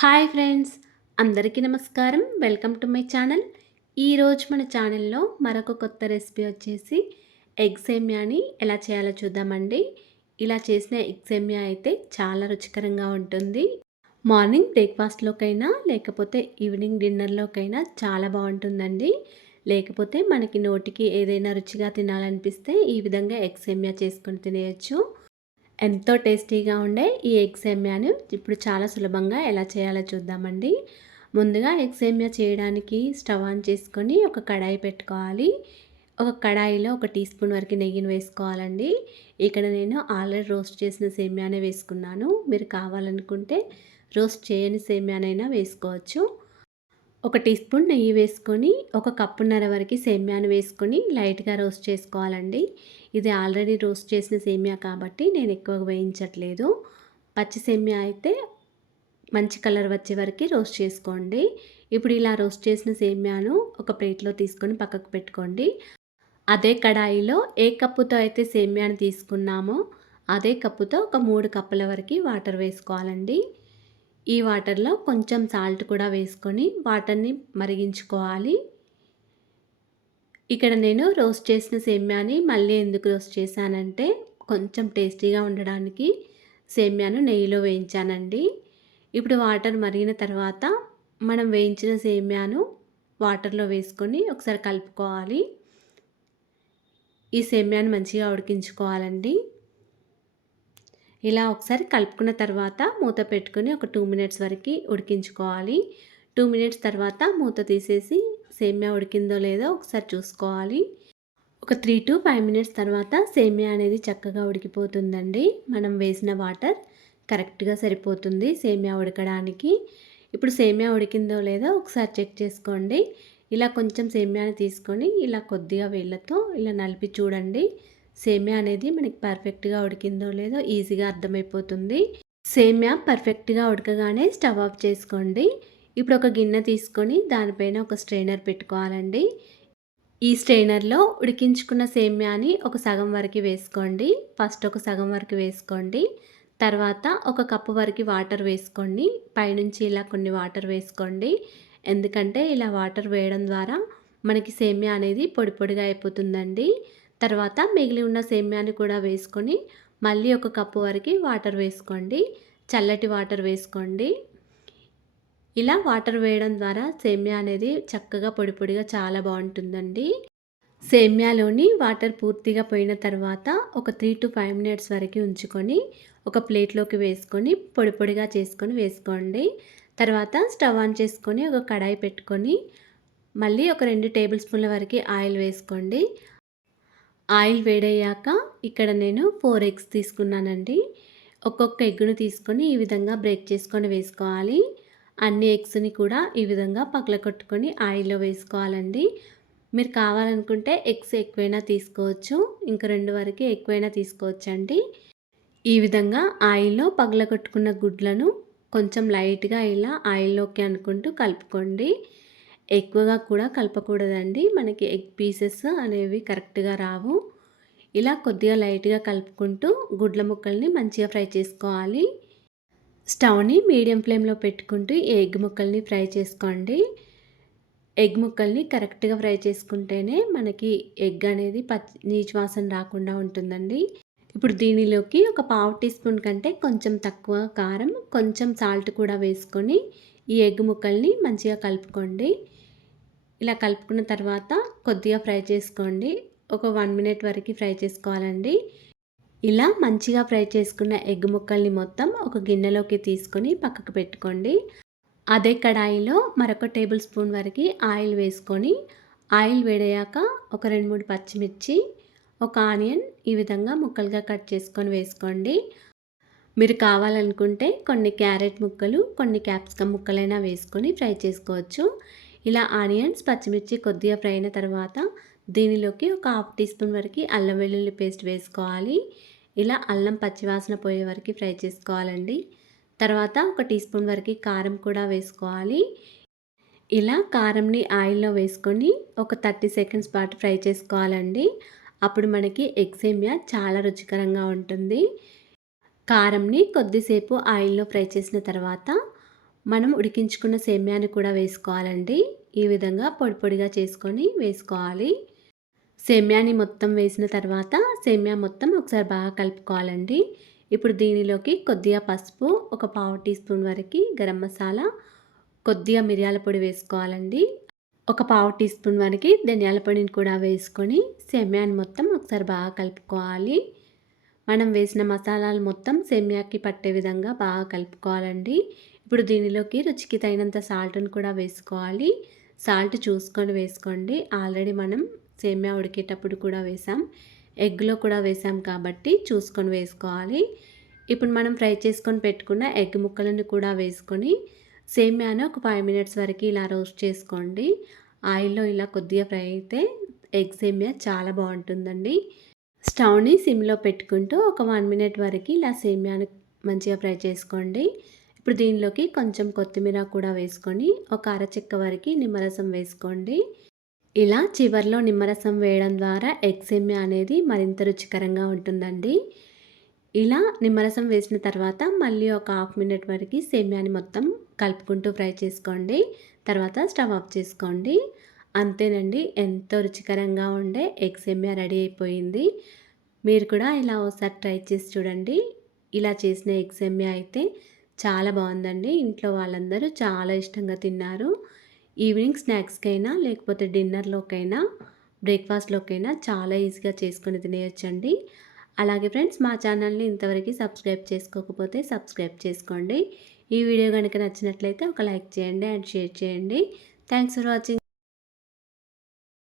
Hi friends, అందరికీ నమస్కారం. Welcome to my channel. ఈరోజు మన ఛానల్లో మరొక కొత్త రెసిపీ వచ్చేసి ఎగ్ సేమ్యాని ఎలా చేయాలో చూద్దామండి. ఇలా చేసిన ఎగ్ సేమ్యా అయితే చాలా రుచికరంగా ఉంటుంది. మార్నింగ్ బ్రేక్ఫాస్ట్లోకైనా లేకపోతే ఈవినింగ్ డిన్నర్లోకైనా చాలా బాగుంటుందండి. లేకపోతే మనకి నోటికి ఏదైనా రుచిగా తినాలనిపిస్తే ఈ విధంగా ఎగ్ సేమ్యా చేసుకొని తినేయచ్చు. ఎంతో టేస్టీగా ఉండే ఈ ఎగ్ సేమ్యాను ఇప్పుడు చాలా సులభంగా ఎలా చేయాలో చూద్దామండి. ముందుగా ఎగ్ సేమ్యా చేయడానికి స్టవ్ ఆన్ చేసుకొని ఒక కడాయి పెట్టుకోవాలి. ఒక కడాయిలో 1 టీ స్పూన్ వరకు నెయ్యిని వేసుకోవాలండి. ఇక్కడ నేను ఆల్రెడీ రోస్ట్ చేసిన సేమ్యానే వేసుకున్నాను. మీరు కావాలనుకుంటే రోస్ట్ చేయని సేమ్యానైనా వేసుకోవచ్చు. 1 టీ స్పూన్ నెయ్యి వేసుకొని, ఒక కప్పున్నర వరకు సేమ్యాను వేసుకొని లైట్‌గా రోస్ట్ చేసుకోవాలండి. ఇది ఆల్రెడీ రోస్ట్ చేసిన సేమ్యా కాబట్టి నేను ఎక్కువగా వేయించట్లేదు. పచ్చి సేమ్యా అయితే మంచి కలర్ వచ్చే వరకు రోస్ట్ చేసుకోండి. ఇప్పుడు ఇలా రోస్ట్ చేసిన సేమ్యాను ఒక ప్లేట్‌లో తీసుకొని పక్కకు పెట్టుకోండి. అదే కడాయిలో ఏ కప్పుతో అయితే సేమ్యాను తీసుకున్నామో అదే కప్పుతో ఒక 3 కప్పుల వరకు వాటర్ వేసుకోవాలండి. ఈ వాటర్లో కొంచెం సాల్ట్ కూడా వేసుకొని వాటర్ని మరిగించుకోవాలి. ఇక్కడ నేను రోస్ట్ చేసిన సేమ్యాని మళ్ళీ ఎందుకు రోస్ట్ చేశానంటే కొంచెం టేస్టీగా ఉండడానికి సేమ్యాను నెయ్యిలో వేయించానండి. ఇప్పుడు వాటర్ మరిగిన తర్వాత మనం వేయించిన సేమ్యాను వాటర్లో వేసుకొని ఒకసారి కలుపుకోవాలి. ఈ సేమ్యాను మంచిగా ఉడికించుకోవాలండి. ఇలా ఒకసారి కలుపుకున్న తర్వాత మూత పెట్టుకొని ఒక 2 మినిట్స్ వరకు ఉడికించుకోవాలి. 2 మినిట్స్ తర్వాత మూత తీసేసి సేమ్యా ఉడికిందో లేదో ఒకసారి చూసుకోవాలి. ఒక 3-5 మినిట్స్ తర్వాత సేమ్యా అనేది చక్కగా ఉడికిపోతుందండి. మనం వేసిన వాటర్ కరెక్ట్‌గా సరిపోతుంది సేమ్యా ఉడకడానికి. ఇప్పుడు సేమ్యా ఉడికిందో లేదో ఒకసారి చెక్ చేసుకోండి. ఇలా కొంచెం సేమ్యాని తీసుకొని ఇలా కొద్దిగా వేళ్ళతో ఇలా నలిపి చూడండి. సేమ్యా అనేది మనకి పర్ఫెక్ట్‌గా ఉడికిందో లేదో ఈజీగా అర్థమైపోతుంది. సేమ్యా పర్ఫెక్ట్‌గా ఉడకగానే స్టవ్ ఆఫ్ చేసుకోండి. ఇప్పుడు ఒక గిన్నె తీసుకొని దానిపైన ఒక స్ట్రెయినర్ పెట్టుకోవాలండి. ఈ స్ట్రెయినర్‌లో ఉడికించుకున్న సేమ్యాని ఒక సగం వరకు వేసుకోండి. ఫస్ట్ ఒక సగం వరకు వేసుకోండి. తర్వాత ఒక కప్పు వరకు వాటర్ వేసుకోండి. పైనుంచి ఇలా కొన్ని వాటర్ వేసుకోండి. ఎందుకంటే ఇలా వాటర్ వేయడం ద్వారా మనకి సేమ్యా అనేది పొడి పొడిగా అయిపోతుందండి. తర్వాత మిగిలి ఉన్న సేమ్యాని కూడా వేసుకొని మళ్ళీ ఒక కప్పు వరకు వాటర్ వేసుకోండి. చల్లటి వాటర్ వేసుకోండి. ఇలా వాటర్ వేయడం ద్వారా సేమ్యా అనేది చక్కగా పొడి పొడిగా చాలా బాగుంటుందండి. సేమ్యాలోని వాటర్ పూర్తిగా పోయిన తర్వాత ఒక 3-5 మినిట్స్ వరకు ఉంచుకొని ఒక ప్లేట్లోకి వేసుకొని పొడి పొడిగా చేసుకొని వేసుకోండి. తర్వాత స్టవ్ ఆన్ చేసుకొని ఒక కడాయి పెట్టుకొని మళ్ళీ ఒక 2 టేబుల్ స్పూన్ల వరకు ఆయిల్ వేసుకోండి. ఆయిల్ వేడయ్యాక ఇక్కడ నేను 4 ఎగ్స్ తీసుకున్నానండి. ఒక్కొక్క ఎగ్గును తీసుకొని ఈ విధంగా బ్రేక్ చేసుకొని వేసుకోవాలి. అన్ని ఎగ్స్‌ని కూడా ఈ విధంగా పగలగొట్టుకొని ఆయిల్‌లో వేసుకోవాలండి. మీరు కావాలనుకుంటే ఎగ్స్ ఎక్కువైనా తీసుకోవచ్చు. ఇంక 2 వరకు ఎక్కువైనా తీసుకోవచ్చండి. ఈ విధంగా ఆయిల్‌లో పగలగొట్టుకున్న గుడ్లను కొంచెం లైట్‌గా ఇలా ఆయిల్‌లోకి అనుకుంటూ కలుపుకోండి. ఎక్కువగా కూడా కలపకూడదండి. మనకి ఎగ్ పీసెస్ అనేవి కరెక్ట్‌గా రావు. ఇలా కొద్దిగా లైట్‌గా కలుపుకుంటూ గుడ్ల ముక్కల్ని మంచిగా ఫ్రై చేసుకోవాలి. స్టవ్‌ని మీడియం ఫ్లేమ్‌లో పెట్టుకుంటూ ఈ ఎగ్ ముక్కల్ని ఫ్రై చేసుకోండి. ఎగ్ ముక్కల్ని కరెక్ట్‌గా ఫ్రై చేసుకుంటేనే మనకి ఎగ్ అనేది నీచు వాసన రాకుండా ఉంటుందండి. ఇప్పుడు దీనిలోకి ఒక పావు టీ స్పూన్ కంటే కొంచెం తక్కువ కారం, కొంచెం సాల్ట్ కూడా వేసుకొని ఈ ఎగ్ ముక్కల్ని మంచిగా కలుపుకోండి. ఇలా కలుపుకున్న తర్వాత కొద్దిగా ఫ్రై చేసుకోండి. ఒక 1 మినిట్ వరకు ఫ్రై చేసుకోవాలండి. ఇలా మంచిగా ఫ్రై చేసుకున్న ఎగ్ ముక్కల్ని మొత్తం ఒక గిన్నెలోకి తీసుకొని పక్కకు పెట్టుకోండి. అదే కడాయిలో మరొక టేబుల్ స్పూన్ వరకు ఆయిల్ వేసుకొని ఆయిల్ వేడయ్యాక ఒక 2-3 పచ్చిమిర్చి, ఒక ఆనియన్ ఈ విధంగా ముక్కలుగా కట్ చేసుకొని వేసుకోండి. మీరు కావాలనుకుంటే కొన్ని క్యారెట్ ముక్కలు, కొన్ని క్యాప్సికమ్ ముక్కలైనా వేసుకొని ఫ్రై చేసుకోవచ్చు. ఇలా ఆనియన్స్, పచ్చిమిర్చి కొద్దిగా ఫ్రై అయిన తర్వాత దీనిలోకి ఒక హాఫ్ టీ స్పూన్ వరకు అల్లం వెల్లుల్లి పేస్ట్ వేసుకోవాలి. ఇలా అల్లం పచ్చివాసన పోయే వరకు ఫ్రై చేసుకోవాలండి. తర్వాత ఒక టీ స్పూన్ వరకు కారం కూడా వేసుకోవాలి. ఇలా కారంని ఆయిల్లో వేసుకొని ఒక 30 సెకండ్స్ పాటు ఫ్రై చేసుకోవాలండి. అప్పుడు మనకి ఎగ్ సేమ్యా చాలా రుచికరంగా ఉంటుంది. కారంని కొద్దిసేపు ఆయిల్లో ఫ్రై చేసిన తర్వాత మనం ఉడికించుకున్న సేమ్యాని కూడా వేసుకోవాలండి. ఈ విధంగా పొడి పొడిగా చేసుకొని వేసుకోవాలి. సేమ్యాని మొత్తం వేసిన తర్వాత సేమ్యా మొత్తం ఒకసారి బాగా కలుపుకోవాలండి. ఇప్పుడు దీనిలోకి కొద్దిగా పసుపు, ఒక పావు టీ స్పూన్ వరకు గరం మసాలా, కొద్దిగా మిరియాల పొడి వేసుకోవాలండి. ఒక పావు టీ స్పూన్ వరకు ధనియాల పొడిని కూడా వేసుకొని సేమ్యాని మొత్తం ఒకసారి బాగా కలుపుకోవాలి. మనం వేసిన మసాలాలు మొత్తం సేమ్యాకి పట్టే విధంగా బాగా కలుపుకోవాలండి. ఇప్పుడు దీనిలోకి రుచికి తగినంత సాల్ట్‌ని కూడా వేసుకోవాలి. సాల్ట్ చూసుకొని వేసుకోండి. ఆల్రెడీ మనం సేమ్యా ఉడికేటప్పుడు కూడా వేసాం. ఎగ్‌లో కూడా వేసాం కాబట్టి చూసుకొని వేసుకోవాలి. ఇప్పుడు మనం ఫ్రై చేసుకొని పెట్టుకున్న ఎగ్ ముక్కలను కూడా వేసుకొని సేమ్యాను ఒక 5 మినిట్స్ వరకు ఇలా రోస్ట్ చేసుకోండి. ఆయిల్‌లో ఇలా కొద్దిగా ఫ్రై అయితే ఎగ్ సేమ్యా చాలా బావుంటుందండి. స్టవ్‌ని సిమ్‌లో పెట్టుకుంటూ ఒక 1 మినిట్ వరకు ఇలా సేమ్యాను మంచిగా ఫ్రై చేసుకోండి. ఇప్పుడు దీనిలోకి కొంచెం కొత్తిమీర కూడా వేసుకొని ఒక అరచెక్క వరకు నిమ్మరసం వేసుకోండి. ఇలా చివర్లో నిమ్మరసం వేయడం ద్వారా ఎగ్ సేమ్యా అనేది మరింత రుచికరంగా ఉంటుందండి. ఇలా నిమ్మరసం వేసిన తర్వాత మళ్ళీ ఒక హాఫ్ మినిట్ వరకు సేమ్యాని మొత్తం కలుపుకుంటూ ఫ్రై చేసుకోండి. తర్వాత స్టవ్ ఆఫ్ చేసుకోండి. అంతేనండి, ఎంతో రుచికరంగా ఉండే ఎగ్ సేమ్యా రెడీ అయిపోయింది. మీరు కూడా ఇలా ఒకసారి ట్రై చేసి చూడండి. ఇలా చేసిన ఎగ్ సేమ్యా అయితే చాలా బాగుందండి. ఇంట్లో వాళ్ళందరూ చాలా ఇష్టంగా తిన్నారు. ఈవినింగ్ స్నాక్స్‌కైనా లేకపోతే డిన్నర్‌లోకైనా, బ్రేక్‌ఫాస్ట్‌లోకైనా చాలా ఈజీగా చేసుకొని తినేయొచ్చండి. అలాగే ఫ్రెండ్స్, మా ఛానల్‌ని ఇంతవరకు సబ్స్క్రైబ్ చేసుకోకపోతే సబ్స్క్రైబ్ చేసుకోండి. ఈ వీడియో గనుక నచ్చినట్లయితే ఒక లైక్ చేయండి అండ్ షేర్ చేయండి. Thanks for watching.